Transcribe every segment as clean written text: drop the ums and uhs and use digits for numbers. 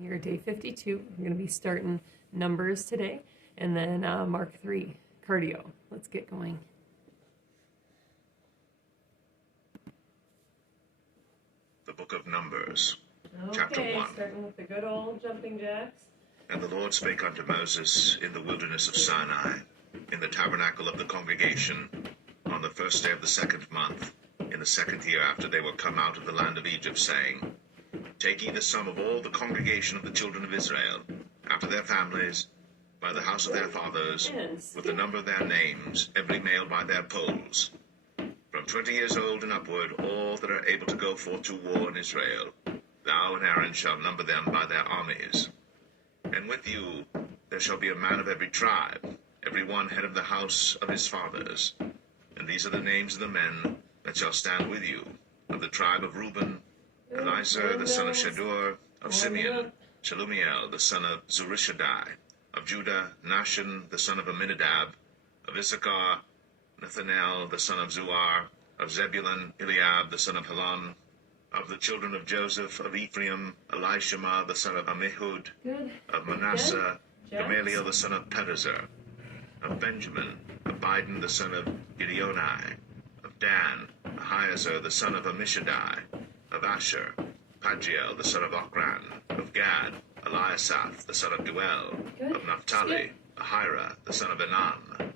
Your day 52. We're going to be starting numbers today and then Mark 3, cardio. Let's get going. The book of Numbers, chapter 1. Starting with the good old jumping jacks. And the Lord spake unto Moses in the wilderness of Sinai, in the tabernacle of the congregation, on the first day of the 2nd month, in the 2nd year after they were come out of the land of Egypt, saying, Take ye the sum of all the congregation of the children of Israel, after their families, by the house of their fathers, with the number of their names, every male by their polls. From 20 years old and upward, all that are able to go forth to war in Israel, thou and Aaron shall number them by their armies. And with you there shall be a man of every tribe, every one head of the house of his fathers. And these are the names of the men that shall stand with you, of the tribe of Reuben, Elizur the son of Shadur, of Simeon, Shelumiel the son of Zurishaddai, of Judah, Nahshon the son of Amminadab, of Issachar, Nathanael the son of Zuar, of Zebulun, Eliab the son of Helon, of the children of Joseph, of Ephraim, Elishama the son of Ammihud, of Manasseh, Gamaliel the son of Pedazur, of Benjamin, Abidan the son of Gideoni, of Dan, Ahiezer the son of Ammishaddai, of Asher, Pagiel the son of Ochran, of Gad, Eliasaph the son of Duel, of Naphtali, Ahira the son of Enan.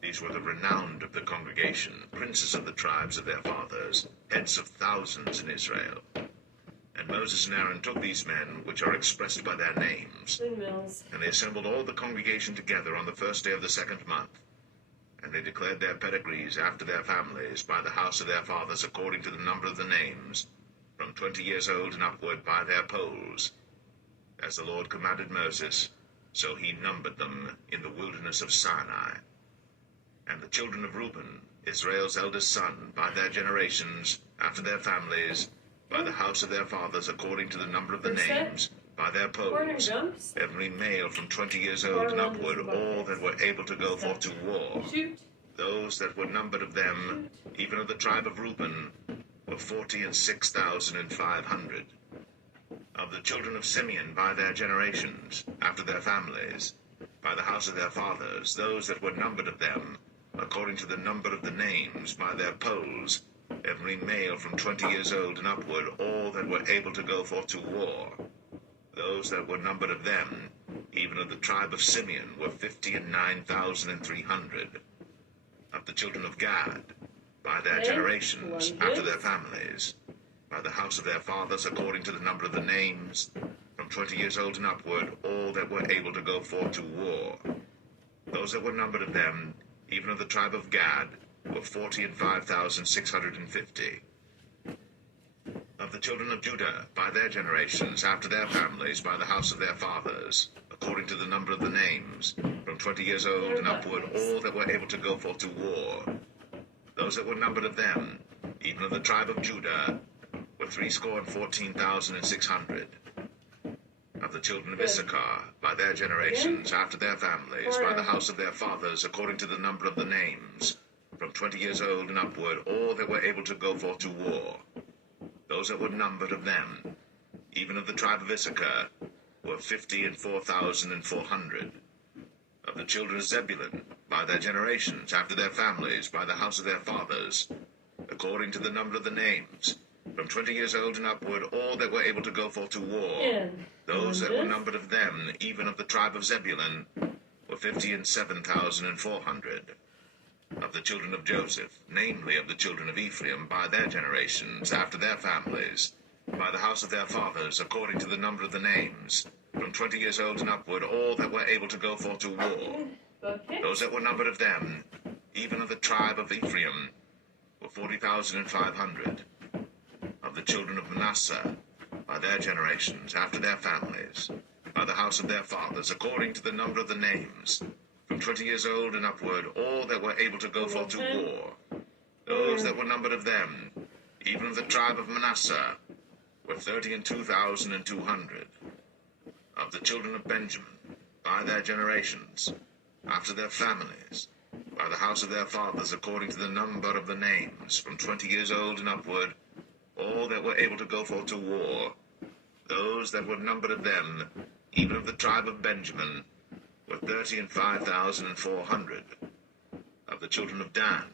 These were the renowned of the congregation, princes of the tribes of their fathers, heads of thousands in Israel. And Moses and Aaron took these men, which are expressed by their names, and they assembled all the congregation together on the first day of the 2nd month. And they declared their pedigrees after their families, by the house of their fathers, according to the number of the names, from 20 years old and upward, by their polls. As the Lord commanded Moses, so he numbered them in the wilderness of Sinai. And the children of Reuben, Israel's eldest son, by their generations, after their families, by the house of their fathers, according to the number of the names, by their polls, every male from 20 years old and upward, all that were able to go forth to war. Those that were numbered of them, even of the tribe of Reuben, were 46,500. Of the children of Simeon, by their generations, after their families, by the house of their fathers, those that were numbered of them, according to the number of the names, by their polls, every male from 20 years old and upward, all that were able to go forth to war. Those that were numbered of them, even of the tribe of Simeon, were 59,300. Of the children of Gad, by their generations, after their families, by the house of their fathers, according to the number of the names, from 20 years old and upward, all that were able to go forth to war. Those that were numbered of them, even of the tribe of Gad, were 45,650. Of the children of Judah, by their generations, after their families, by the house of their fathers, according to the number of the names, from 20 years old and upward, all that were able to go forth to war. Those that were numbered of them, even of the tribe of Judah, were 314,600. Of the children of Issachar, by their generations, after their families, by the house of their fathers, according to the number of the names, from 20 years old and upward, all that were able to go forth to war. Those that were numbered of them, even of the tribe of Issachar, were 54,400. Of the children of Zebulun, by their generations, after their families, by the house of their fathers, according to the number of the names, from 20 years old and upward, all that were able to go forth to war. Those that were numbered of them, even of the tribe of Zebulun, were 57,400. Of the children of Joseph, namely of the children of Ephraim, by their generations, after their families, by the house of their fathers, according to the number of the names, from 20 years old and upward, all that were able to go forth to war. Those that were numbered of them, even of the tribe of Ephraim, were 40,500. Of the children of Manasseh, by their generations, after their families, by the house of their fathers, according to the number of the names, from 20 years old and upward, all that were able to go forth to war. Those that were numbered of them, even of the tribe of Manasseh, were 32,200. Of the children of Benjamin, by their generations, after their families, by the house of their fathers, according to the number of the names, from 20 years old and upward, all that were able to go forth to war. Those that were numbered of them, even of the tribe of Benjamin, were 35,400. Of the children of Dan,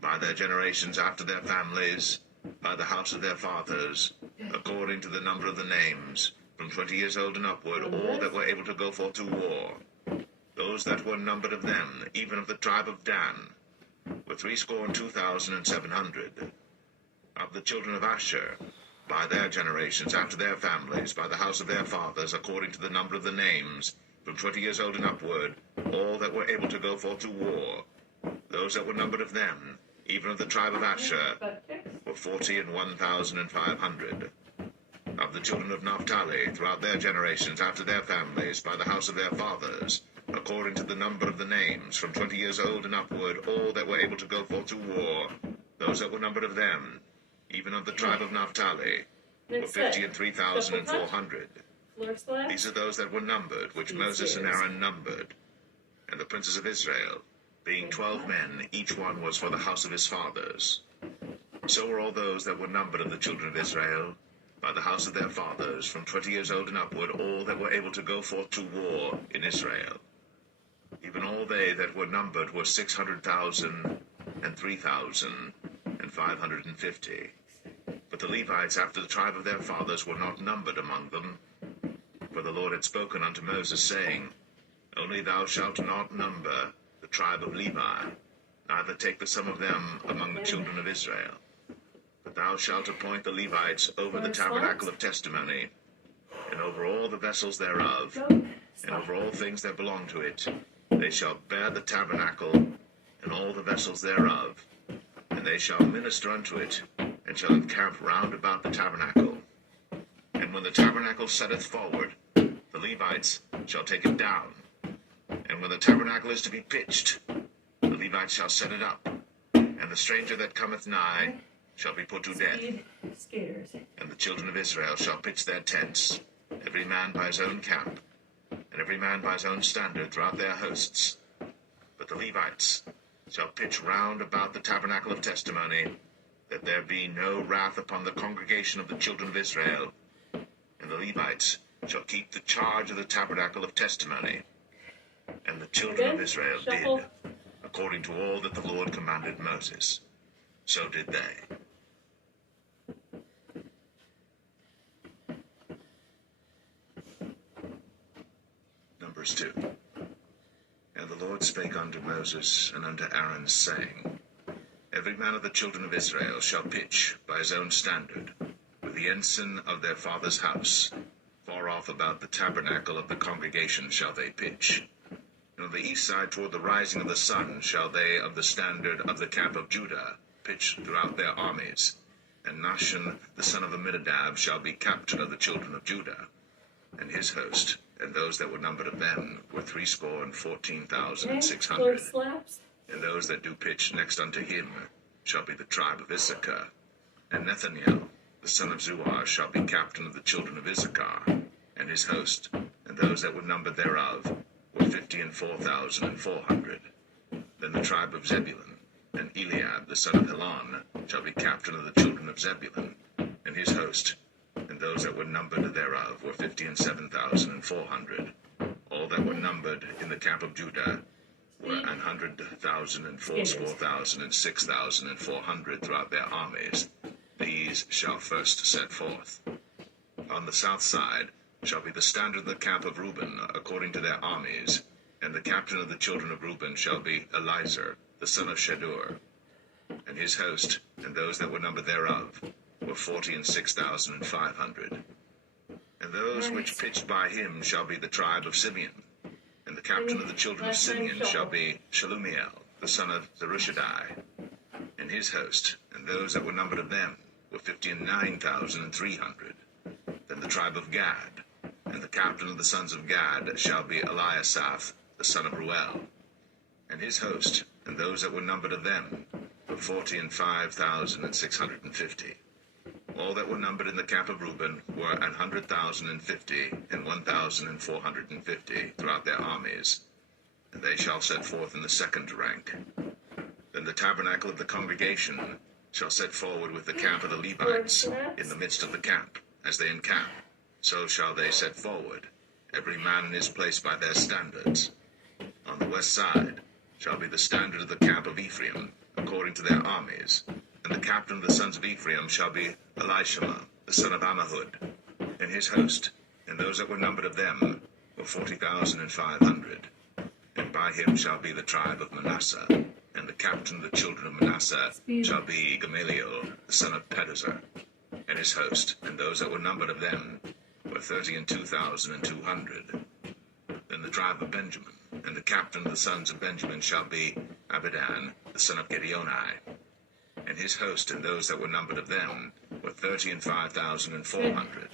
by their generations after their families, by the house of their fathers, according to the number of the names, from 20 years old and upward, all that were able to go forth to war. Those that were numbered of them, even of the tribe of Dan, were 62,700. Of the children of Asher, by their generations after their families, by the house of their fathers, according to the number of the names, from 20 years old and upward, all that were able to go forth to war. Those that were numbered of them, even of the tribe of Asher, were 41,500. Of the children of Naphtali, throughout their generations after their families, by the house of their fathers, according to the number of the names, from 20 years old and upward, all that were able to go forth to war, those that were numbered of them, even of the tribe of Naphtali, were 53,400. These are those that were numbered, which Moses and Aaron numbered. And the princes of Israel, being 12 men, each one was for the house of his fathers. So were all those that were numbered of the children of Israel, by the house of their fathers, from 20 years old and upward, all that were able to go forth to war in Israel. Even all they that were numbered were 600,000 and 3,550. But the Levites after the tribe of their fathers were not numbered among them. For the Lord had spoken unto Moses, saying, Only thou shalt not number the tribe of Levi, neither take the sum of them among the children of Israel. But thou shalt appoint the Levites over the tabernacle of testimony, and over all the vessels thereof, and over all things that belong to it. They shall bear the tabernacle, and all the vessels thereof, and they shall minister unto it, and shall encamp round about the tabernacle. And when the tabernacle setteth forward, the Levites shall take it down. And when the tabernacle is to be pitched, the Levites shall set it up. And the stranger that cometh nigh shall be put to death. And the children of Israel shall pitch their tents, every man by his own camp, and every man by his own standard throughout their hosts. But the Levites shall pitch round about the tabernacle of testimony, that there be no wrath upon the congregation of the children of Israel. And the Levites shall keep the charge of the tabernacle of testimony. And the children of Israel did, according to all that the Lord commanded Moses. So did they. Numbers 2. And the Lord spake unto Moses and unto Aaron, saying, Every man of the children of Israel shall pitch by his own standard, with the ensign of their father's house. Far off about the tabernacle of the congregation shall they pitch. And on the east side toward the rising of the sun shall they of the standard of the camp of Judah pitch throughout their armies. And Nahshon the son of Amminadab shall be captain of the children of Judah. And his host, and those that were numbered of them, were 314,600. And those that do pitch next unto him shall be the tribe of Issachar. And Nethaniel the son of Zuar shall be captain of the children of Issachar. And his host, and those that were numbered thereof, were 54,400. Then the tribe of Zebulun, and Eliab the son of Helon, shall be captain of the children of Zebulun. And his host, and those that were numbered thereof, were 57,400. All that were numbered in the camp of Judah were 100,000 and 4,000 and 6,400 throughout their armies. These shall first set forth. On the south side shall be the standard of the camp of Reuben, according to their armies, and the captain of the children of Reuben shall be Elizur, the son of Shedur. And his host, and those that were numbered thereof, were 46,500. And those which pitched by him shall be the tribe of Simeon. And the captain of the children of Simeon shall be Shelumiel, the son of Zerushadai. And his host, and those that were numbered of them, were 59,300. Then the tribe of Gad, and the captain of the sons of Gad shall be Eliasaph, the son of Ruel. And his host, and those that were numbered of them, were 45,650. All that were numbered in the camp of Reuben were 100,050 and 1,450 throughout their armies. And they shall set forth in the second rank. Then the tabernacle of the congregation shall set forward with the camp of the Levites in the midst of the camp, as they encamp, so shall they set forward, every man in his place by their standards. On the west side shall be the standard of the camp of Ephraim, according to their armies, and the captain of the sons of Ephraim shall be Elishama, the son of Ammihud, and his host, and those that were numbered of them were 40,500. And by him shall be the tribe of Manasseh, and the captain of the children of Manasseh shall be Gamaliel, the son of Pedazur, and his host, and those that were numbered of them were 32,200. Then the tribe of Benjamin, and the captain of the sons of Benjamin shall be Abidan, the son of Gideoni, and his host, and those that were numbered of them were 35,400.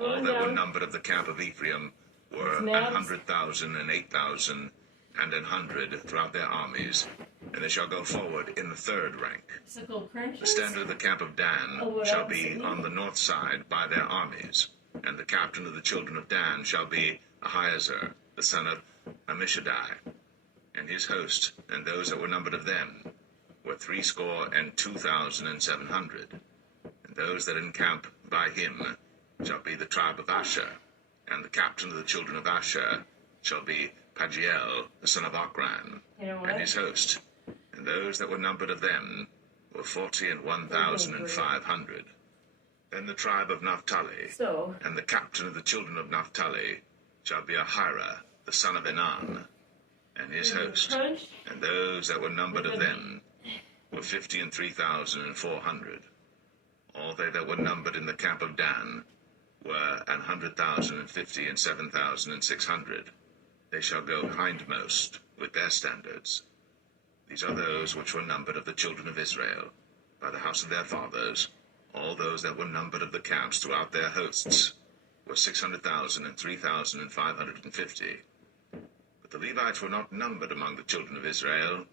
All that were numbered of the camp of Ephraim were 100,000 and 8,000 and 100 throughout their armies, and they shall go forward in the third rank. The standard of the camp of Dan shall be on the north side by their armies, and the captain of the children of Dan shall be Ahiezer, the son of Ammishaddai, and his host, and those that were numbered of them were 62,700. And those that encamp by him shall be the tribe of Asher, and the captain of the children of Asher shall be Pagiel, the son of Ochran, and his host, and those that were numbered of them were 41,500. Then the tribe of Naphtali, and the captain of the children of Naphtali shall be Ahira, the son of Enan, and his host, and those that were numbered of them were 53,400. All they that were numbered in the camp of Dan were 100,050 and 7,600. They shall go hindmost with their standards. These are those which were numbered of the children of Israel, by the house of their fathers. All those that were numbered of the camps throughout their hosts were 600,000 and 3,550. But the Levites were not numbered among the children of Israel,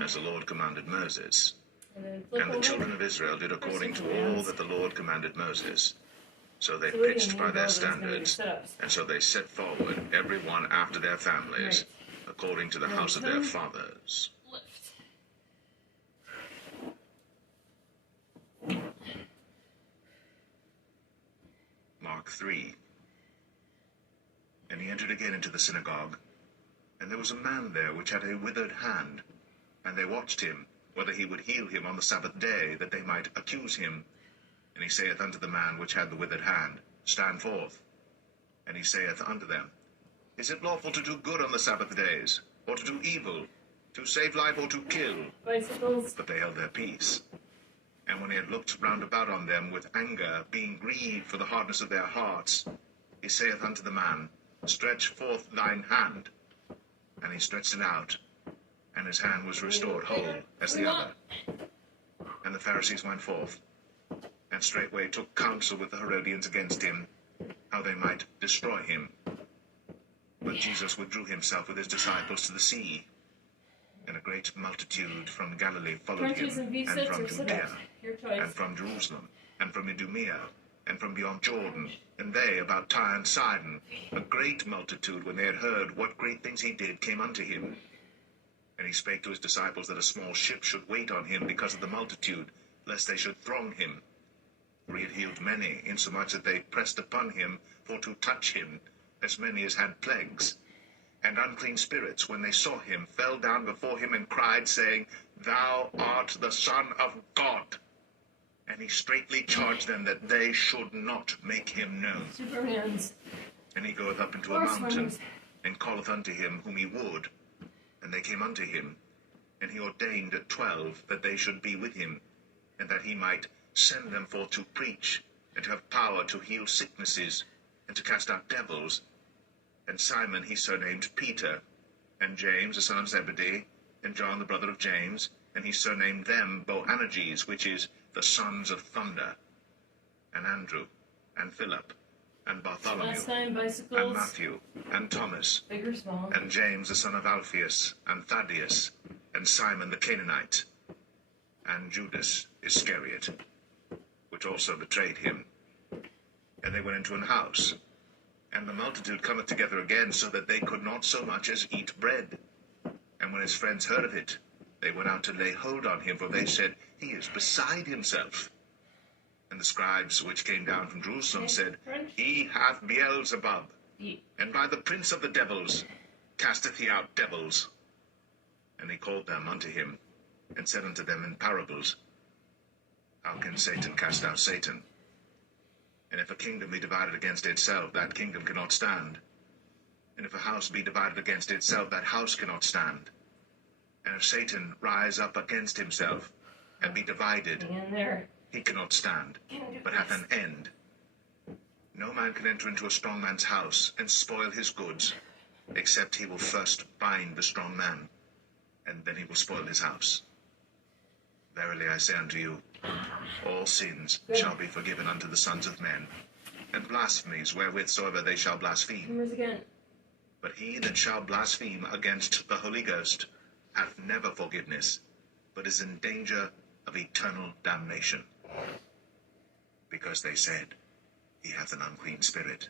as the Lord commanded Moses. And the children of Israel did according to all that the Lord commanded Moses. So they pitched by their standards, and so they set forward, every one after their families, according to the house of their fathers. Mark 3. And he entered again into the synagogue, and there was a man there which had a withered hand, and they watched him, whether he would heal him on the Sabbath day, that they might accuse him. And he saith unto the man which had the withered hand, Stand forth. And he saith unto them, Is it lawful to do good on the Sabbath days, or to do evil, to save life, or to kill? Bicycles. But they held their peace. And when he had looked round about on them with anger, being grieved for the hardness of their hearts, he saith unto the man, Stretch forth thine hand. And he stretched it out, and his hand was restored whole as the other. And the Pharisees went forth, and straightway took counsel with the Herodians against him, how they might destroy him. But Jesus withdrew himself with his disciples to the sea, and a great multitude from Galilee followed him, and from Judea, and from Jerusalem, and from Idumea, and from beyond Jordan, and they about Tyre and Sidon. A great multitude, when they had heard what great things he did, came unto him. And he spake to his disciples that a small ship should wait on him because of the multitude, lest they should throng him. For he had healed many, insomuch that they pressed upon him for to touch him, as many as had plagues. And unclean spirits, when they saw him, fell down before him and cried, saying, Thou art the Son of God. And he straitly charged them that they should not make him known. Supermans. And he goeth up into a mountain, and calleth unto him whom he would. And they came unto him, and he ordained 12 that they should be with him, and that he might send them forth to preach, and to have power to heal sicknesses, and to cast out devils. And Simon he surnamed Peter, and James the son of Zebedee, and John the brother of James, and he surnamed them Boanerges, which is the sons of thunder, and Andrew, and Philip, and Bartholomew, and Matthew, and Thomas, Big or small. and James the son of Alphaeus, and Thaddeus, and Simon the Canaanite, and Judas Iscariot, which also betrayed him. And they went into an house, and the multitude cometh together again, so that they could not so much as eat bread. And when his friends heard of it, they went out to lay hold on him, for they said, He is beside himself. And the scribes which came down from Jerusalem Okay, said, French. He hath Beelzebub, Ye- and by the prince of the devils casteth he out devils. And he called them unto him, and said unto them in parables, How can Satan cast out Satan? And if a kingdom be divided against itself, that kingdom cannot stand. And if a house be divided against itself, that house cannot stand. And if Satan rise up against himself, and be divided, Hang in there. he cannot stand, Can do but hath this. an end. No man can enter into a strong man's house and spoil his goods, except he will first bind the strong man, and then he will spoil his house. Verily I say unto you, all sins shall be forgiven unto the sons of men, and blasphemies wherewith soever they shall blaspheme. Numbers again. But he that shall blaspheme against the Holy Ghost hath never forgiveness, but is in danger of eternal damnation. Because they said, He hath an unclean spirit.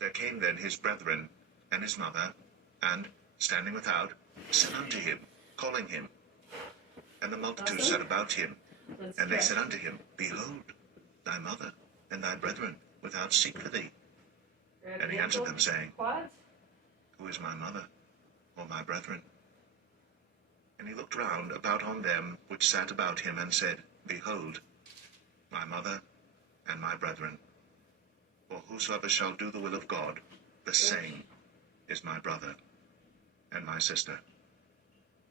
There came then his brethren and his mother, and, standing without, said unto him, calling him. And the multitude Awesome. sat about him, Let's and they try. said unto him, Behold, thy mother and thy brethren without seek for thee. Grab And he the answered ankle. them, saying, Quads. Who is my mother, or my brethren? And he looked round about on them which sat about him, and said, Behold, my mother and my brethren. For whosoever shall do the will of God, the same is my brother, and my sister,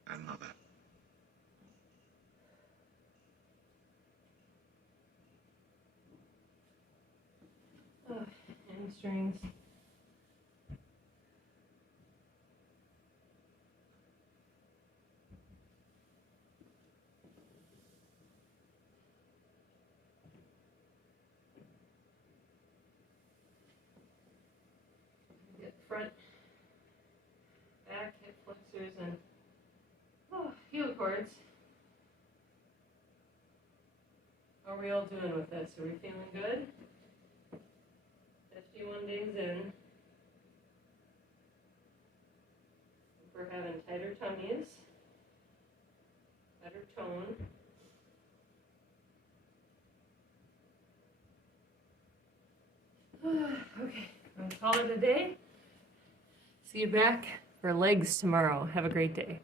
and mother. Oh, hamstrings. Get front, back, hip flexors, and heel cords. How are we all doing with this? Are we feeling good? 51 days in. We're having tighter tummies, better tone. Okay, I'll call it a day. See you back for legs tomorrow. Have a great day.